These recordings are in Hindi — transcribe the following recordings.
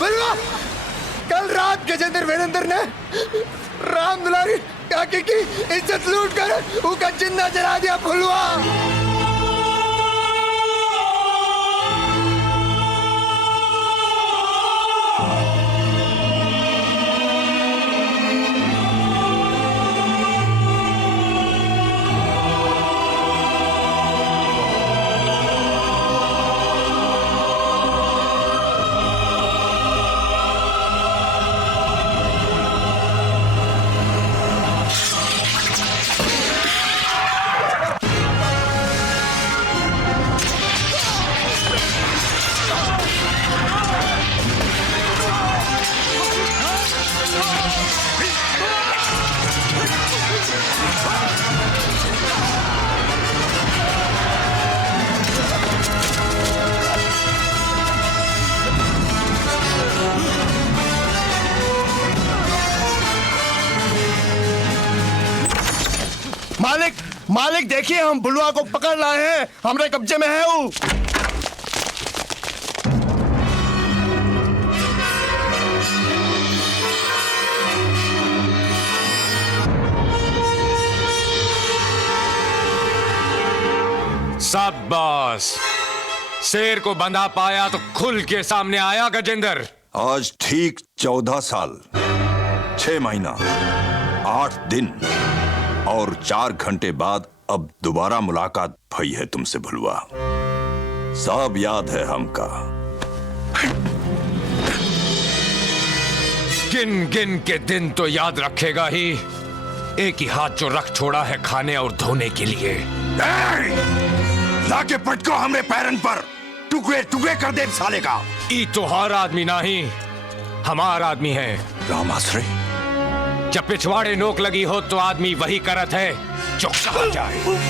बलवा, कल रात गजेंद्र वीरेंद्र ने राम दुलारी काकी की इज्जत लूट कर उसका जिंदा जला दिया फुलवा। मालिक देखिए, हम बुलवा को पकड़ लाए हैं, हमारे कब्जे में है वो। शाबाश, शेर को बंधा पाया तो खुल के सामने आया गजेंद्र। आज ठीक 14 साल 6 महीना 8 दिन और 4 घंटे बाद अब दोबारा मुलाकात भई है तुमसे भुलवा। सब याद है हमका। गिन गिन के दिन तो याद रखेगा ही। एक ही हाथ जो रख छोड़ा है खाने और धोने के लिए। लाके पटको हमरे पैरन पर, टुकड़े टुकड़े कर दे साले का। ई तो हर आदमी नहीं, हमार आदमी है। रामाश्री, जब पिछवाड़े नोक लगी हो तो आदमी वही करत है जो कहा जाए।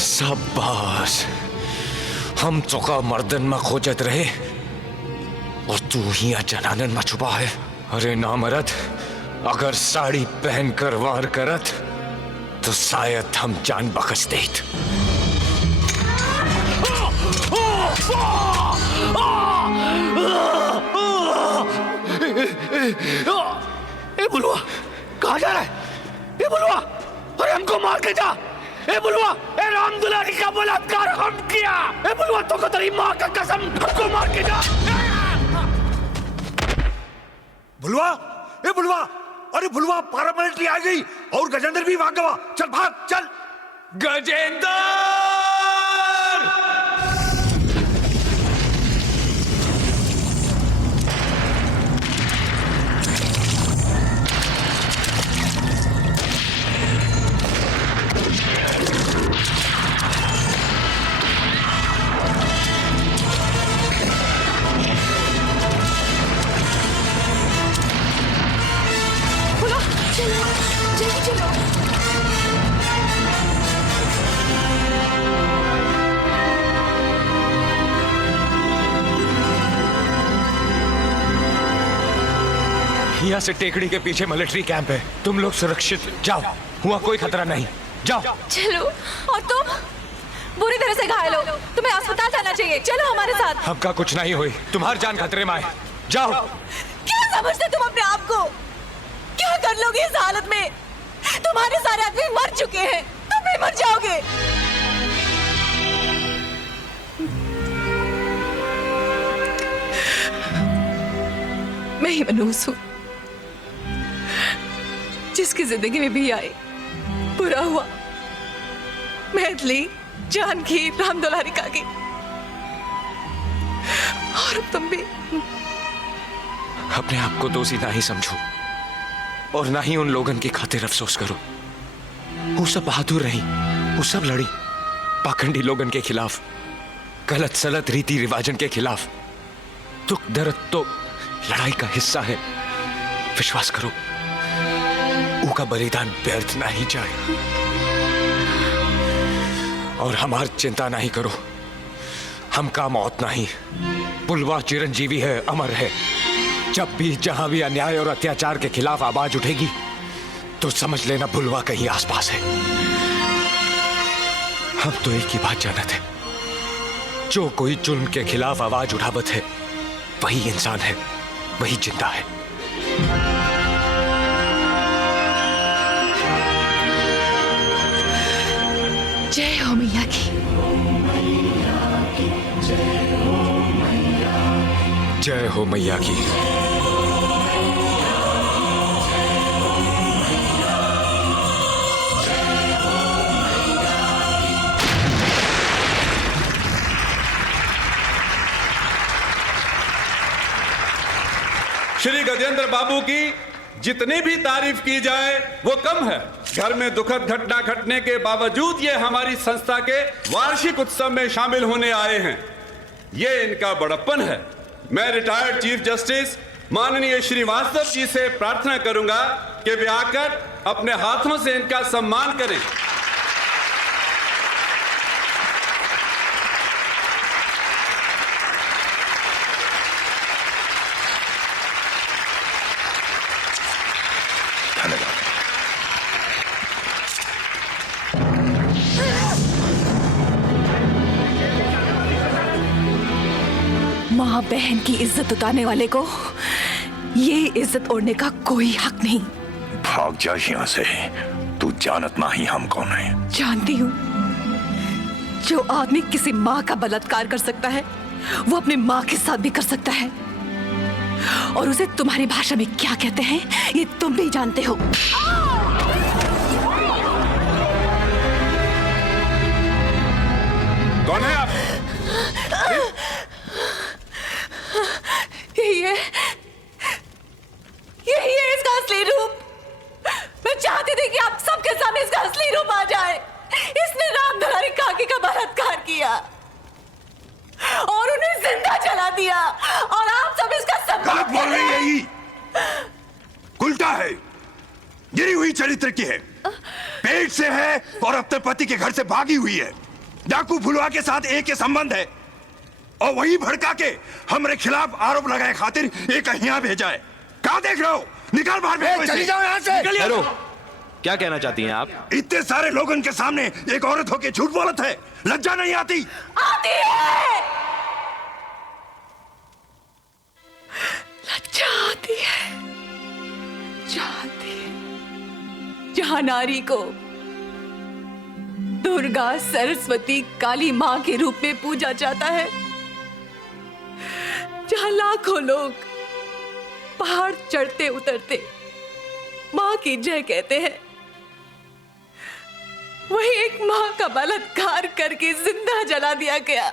शाबाश, हम तो का मर्दन में खोजत रहे और तू ही जनानन में छुपा है। अरे नामर्द, अगर साड़ी पहनकर वार करत तो शायद हम जान बख्श देत। ए बुलवा, कहाँ जा रहा है? ए बुलवा, अरे हमको मार के जा। ए बुलवा, ए राम दुलारी का बलात्कार हम किया। ए बुलवा, तो तेरी माँ का कसम, हमको मार के जा। बुलवा, ए बुलवा, अरे बुलवा, पारामिलिट्री आ गई और गजेंद्र भी भाग गया। चल भाग, चल। गजेंद्र! यहाँ से टेकड़ी के पीछे मिलिट्री कैंप है, तुम लोग सुरक्षित जाओ, हुआ कोई खतरा नहीं, जाओ। चलो, और तुम बुरी तरह से घायल हो, तुम्हें अस्पताल जाना चाहिए, चलो हमारे साथ। हमका कुछ नहीं हुई, तुम्हारी जान खतरे में है, जाओ। क्या समझते तुम अपने आप को? क्या कर लोगे इस हालत में? तुम्हारे सारे आदमी मर चुके हैं, तुम भी मर जाओगे। मैं ही मनहूस हूं, जिसकी जिंदगी में भी आई बुरा हुआ। मैथिली, जानकी, राम दुलारी काकी, और अब तुम भी। अपने आप को दोषी ना ही समझो और ना ही उन लोगन की खातिर अफसोस करो। वो सब बहादुर रही, वो सब लड़ी पाखंडी लोगन के खिलाफ, गलत सलत रीति रिवाजन के खिलाफ। दुख दर्द तो लड़ाई का हिस्सा है, विश्वास करो उनका बलिदान व्यर्थ ना ही जाए। और हमार चिंता नहीं करो, हमका मौत नहीं, बुलवा चिरंजीवी है, अमर है। जब भी जहां भी अन्याय और अत्याचार के खिलाफ आवाज उठेगी तो समझ लेना बुलवा कहीं आसपास है। हम तो एक ही बात जानते हैं, जो कोई जुल्म के खिलाफ आवाज उठावत है वही इंसान है, वही जिंदा है। जय हो मैया की। जय हो मैया की। श्री गजेंद्र बाबू की जितनी भी तारीफ की जाए वो कम है। घर में दुखद घटना घटने के बावजूद ये हमारी संस्था के वार्षिक उत्सव में शामिल होने आए हैं, ये इनका बड़प्पन है। मैं रिटायर्ड चीफ जस्टिस माननीय श्रीवास्तव जी से प्रार्थना करूंगा कि वे आकर अपने हाथों से इनका सम्मान करें। माँ बहन की इज्जत उतारने वाले को ये इज्जत ओढ़ने का कोई हक नहीं। भाग जा यहाँ से, तू जानत नहीं हम कौन है। जानती हूँ, जो आदमी किसी माँ का बलात्कार कर सकता है वो अपनी माँ के साथ भी कर सकता है, और उसे तुम्हारी भाषा में क्या कहते हैं ये तुम भी जानते हो। कौन है आप? यही है इसका असली रूप। मैं चाहती थी कि आप सबके सामने इसका असली रूप आ जाए। इसने राम दुलारी काकी का बलात्कार किया और उन्हें जिंदा जला दिया, और आप सब इसका सब गलत बोल रही है। ये उल्टा है, गिरी हुई चरित्र की है, पेट से है और अपने पति के घर से भागी हुई है। डाकू फुलवा के साथ एक के संबंध है और वही भड़का के हमारे खिलाफ आरोप लगाए खातिर एक यहाँ भेजा है। कहाँ देख रहे हो? निकाल बाहर, चली जाओ यहाँ से। हेलो, क्या कहना चाहती हैं आप? इतने सारे लोगों के सामने एक औरत होके झूठ बोलत है, लज्जा नहीं आती? आती है, लज्जा आती है। जानती है, जहां नारी को दुर्गा, सरस्वती, काली मां के रूप में पूजा जाता है, जहां लाखों लोग पहाड़ चढ़ते उतरते मां की जय कहते हैं, वही एक मां का बलात्कार करके जिंदा जला दिया गया।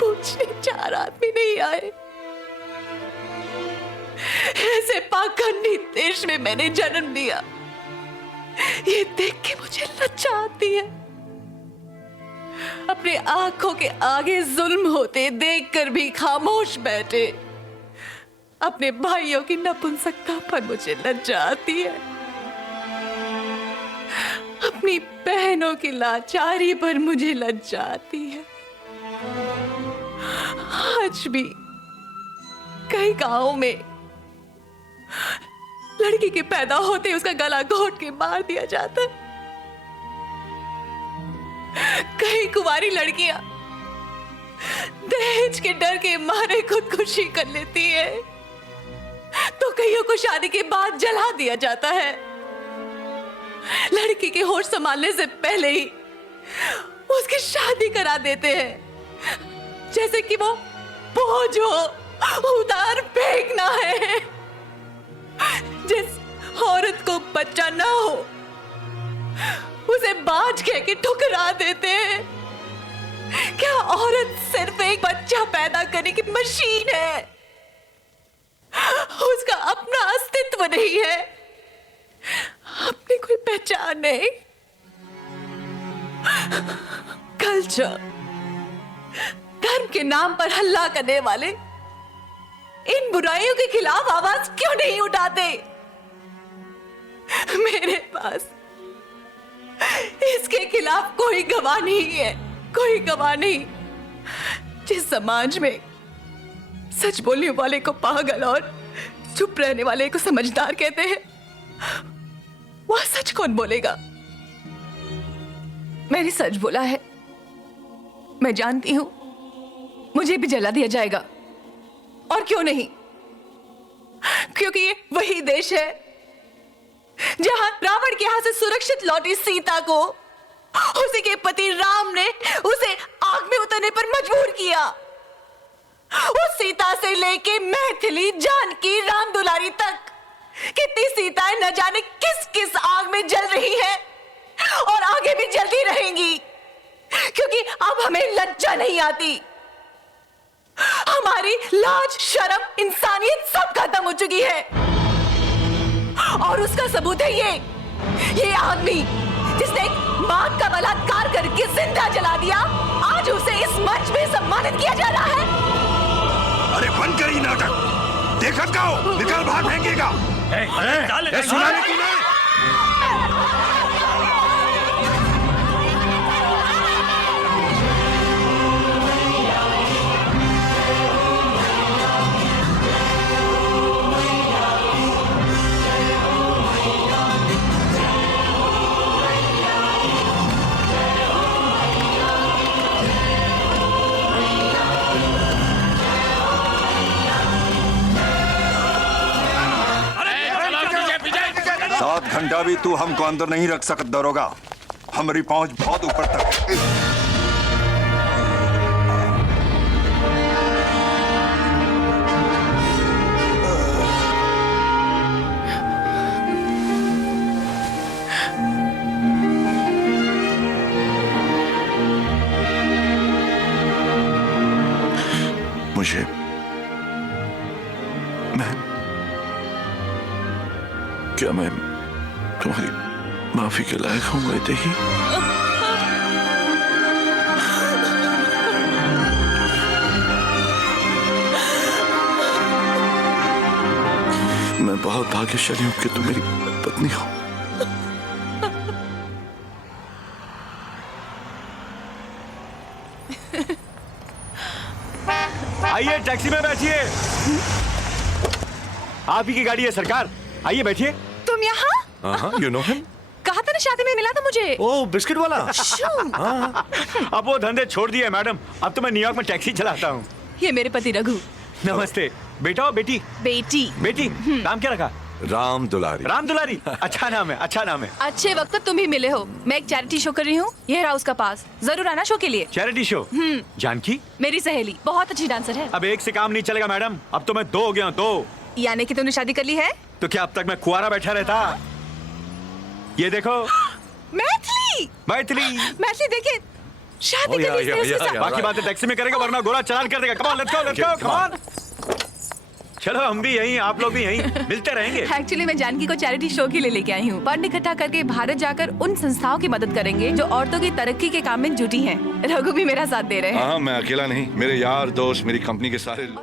पूछने 4 आदमी नहीं आए। ऐसे पाखंडी देश में मैंने जन्म लिया, ये देख के मुझे लज्जा आती है। अपने आंखों के आगे जुल्म होते देखकर भी खामोश बैठे अपने भाइयों की नपुंसकता पर मुझे लज्जा आती है। अपनी बहनों की लाचारी पर मुझे लज्जा आती है। आज भी कई गांवों में लड़की के पैदा होते ही उसका गला घोट के मार दिया जाता है। कई कुंवारी लड़कियां दहेज के डर के मारे खुदकुशी कर लेती है। कईयों को शादी के बाद जला दिया जाता है। लड़की के होश संभालने से पहले ही उसकी शादी करा देते हैं, जैसे कि वो बोझ हो, उतार फेंकना है। जिस औरत को बच्चा ना हो उसे बाज कह के ठुकरा देते हैं। क्या औरत सिर्फ एक बच्चा पैदा करने की मशीन है? उसका अपना अस्तित्व नहीं है, अपनी कोई पहचान नहीं। कल्चर, धर्म के नाम पर हल्ला करने वाले इन बुराइयों के खिलाफ आवाज क्यों नहीं उठाते? मेरे पास इसके खिलाफ कोई गवाह नहीं है, कोई गवाह नहीं। जिस समाज में सच बोलने वाले को पागल और चुप रहने वाले को समझदार कहते हैं, वह सच कौन बोलेगा? मैंने सच बोला है। मैं जानती हूं मुझे भी जला दिया जाएगा, और क्यों नहीं, क्योंकि ये वही देश है जहां रावण के हाथ से सुरक्षित लौटी सीता को उसी के पति राम ने उसे आग में उतरने पर मजबूर किया। उस सीता से लेके मैथिली, जानकी, राम दुलारी तक कितनी सीताएं न जाने किस किस आग में जल रही हैं, और आगे भी जलती रहेंगी, क्योंकि अब हमें लज्जा नहीं आती। हमारी लाज, शर्म, इंसानियत सब खत्म हो चुकी है। और उसका सबूत है ये आदमी जिसने एक मां का बलात्कार करके जिंदा जला दिया। आज उसे इस मंच में सम्मानित किया जा रहा है। अरे बंद करी नाटक, देखत का हो, निकल बाहर फेंकेगा। सुना नहीं तूने? घंटा भी तू हमको अंदर नहीं रख सकत दरोगा। हमारी पहुंच बहुत ऊपर तक है। मुझे मैं तुम्हारी माफी के लायक हूं वैदेही? मैं बहुत भाग्यशाली हूं कि तुम मेरी पत्नी हो। आइए, टैक्सी में बैठिए। आप ही की गाड़ी है सरकार, आइए बैठिए। तुम यहाँ? You know him? कहा था ना शादी में मिला था मुझे। ओह, बिस्किट वाला। अब वो धंधे छोड़ दिए मैडम, अब तो मैं न्यूयॉर्क में टैक्सी चलाता हूँ। ये मेरे पति रघु। नमस्ते। बेटा और बेटी? बेटी। बेटी, नाम क्या रखा? राम दुलारी। राम दुलारी, अच्छा नाम है, अच्छा नाम है। अच्छे वक्त तुम ही मिले हो। मैं एक चैरिटी शो कर रही हूँ, ये रहा उसका पास। जरूर आना शो के लिए। Charity show? जानकी? मेरी सहेली, बहुत अच्छी डांसर है। अब एक से काम नहीं चलेगा मैडम, अब तो मैं 2 हो गया हूँ, 2। यानी कि तुमने शादी कर ली है? तो क्या अब तक मैं कुआरा बैठा रहता? ये देखो। मैथिली। मैथिली। मैथिली देखिए, शादी कर ली इसने उसके साथ। बाकी बातें टैक्सी में करेगा, वरना गोरा चालान कर देगा। Come on, let's go, let's go, come on. चलो हम भी यहीं, आप लोग भी यहीं, मिलते रहेंगे। एक्चुअली मैं जानकी को चैरिटी शो के लिए लेके आई हूँ। फंड इकट्ठा करके भारत जाकर उन संस्थाओं की मदद करेंगे जो औरतों की तरक्की के काम में जुटी हैं। रघु भी मेरा साथ दे रहे हैं। हाँ, मैं अकेला नहीं, मेरे यार दोस्त, मेरी कंपनी के सारे लोग।